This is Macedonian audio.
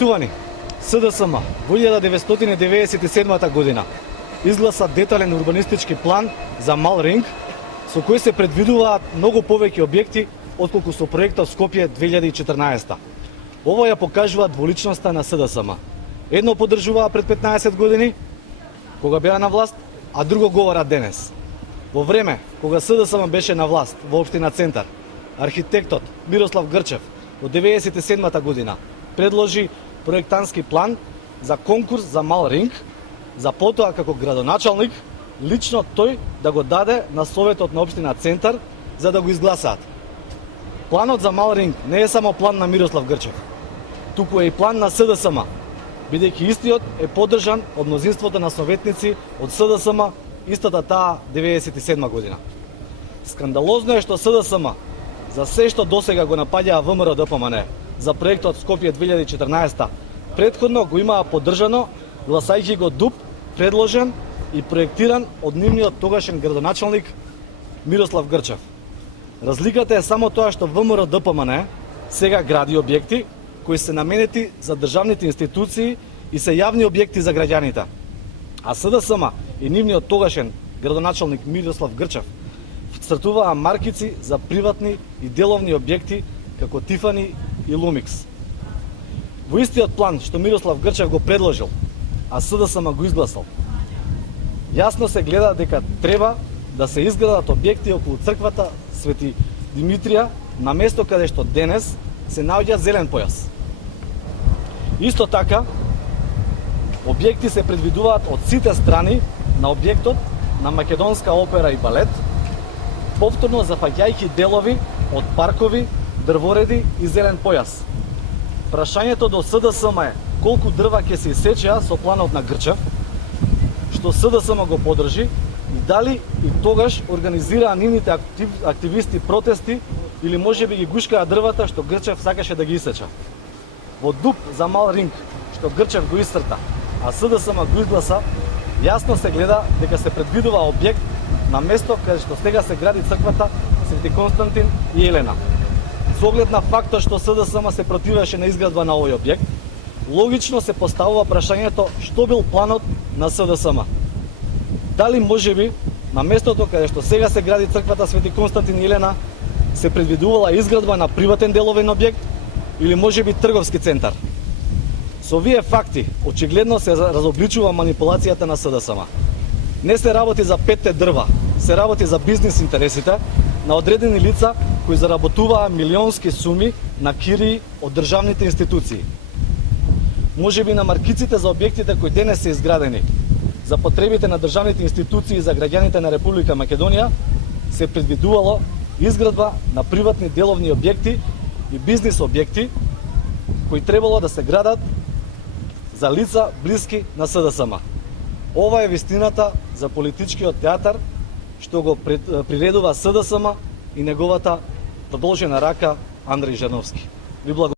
Чувани, СДСМ во 1997 година изгласа детален урбанистички план за Мал Ринг, со кој се предвидуваат многу повеќе објекти отколку со проектот Скопје 2014. Ова ја покажува дволичноста на СДСМ. Едно поддржуваа пред 15 години, кога беа на власт, а друго говорат денес. Во време кога СДСМ беше на власт во општина Центар, архитектот Мирослав Грчев во 1997 година предложи проектански план за конкурс за Мал Ринг, за потоа како градоначалник лично тој да го даде на Советот на општина Центар за да го изгласаат. Планот за Мал Ринг не е само план на Мирослав Грчев, туку е и план на СДСМ, бидејќи истиот е поддржан од мнозинството на советници од СДСМ истата таа 97 година. Скандалозно е што СДСМ за се што досега го напаѓаа ВМРО ДПМН за проектот Скопје 2014, претходно го имаа поддржано, гласајќи го ДУП, предложен и проектиран од нивниот тогашен градоначалник Мирослав Грчев. Разликата е само тоа што ВМРО ДПМН сега гради објекти кои се наменети за државните институции и се јавни објекти за граѓаните. А СДСМ и нивниот тогашен градоначалник Мирослав Грчев стартуваа маркици за приватни и деловни објекти како Тифани и Лумикс. Во истиот план што Мирослав Грчев го предложил, а СДСМ го изгласал, јасно се гледа дека треба да се изградат објекти околу црквата Свети Димитрија на место каде што денес се наоѓа зелен појас. Исто така, објекти се предвидуваат од сите страни на објектот на Македонска опера и балет, повторно зафаќајќи делови од паркови, дрвореди и зелен појас. Прашањето до СДСМ е колку дрва ќе се исечеа со планот на Грчев, што СДСМ го поддржи, и дали и тогаш организираа нивните активисти протести или можеби ги гушкаа дрвата што Грчев сакаше да ги исече. Во ДУП за Мал Ринг, што Грчев го исцрта, а СДСМ го изгласа, јасно се гледа дека се предвидува објект на место каде што сега се гради црквата Свети Константин и Елена. Со оглед на фактот што СДСМ се противеше на изградба на овој објект, логично се поставува прашањето што бил планот на СДСМ. Дали можеби на местото каде што сега се гради црквата Свети Константин и Елена се предвидувала изградба на приватен деловен објект или можеби трговски центар. Со овие факти очигледно се разобличува манипулацијата на СДСМ. Не се работи за петте дрва, се работи за бизнис интересите на одредени лица кои заработуваа милионски суми на кирии од државните институции. Можеби на маркиците за објектите кои денес се изградени за потребите на државните институции и за граѓаните на Република Македонија се предвидувало изградба на приватни деловни објекти и бизнис објекти кои требало да се градат за лица блиски на СДСМ. Ова е вистината за политичкиот театар што го приредува СДСМ и неговата продолжена рака Андреј Жановски. Ви благодарам.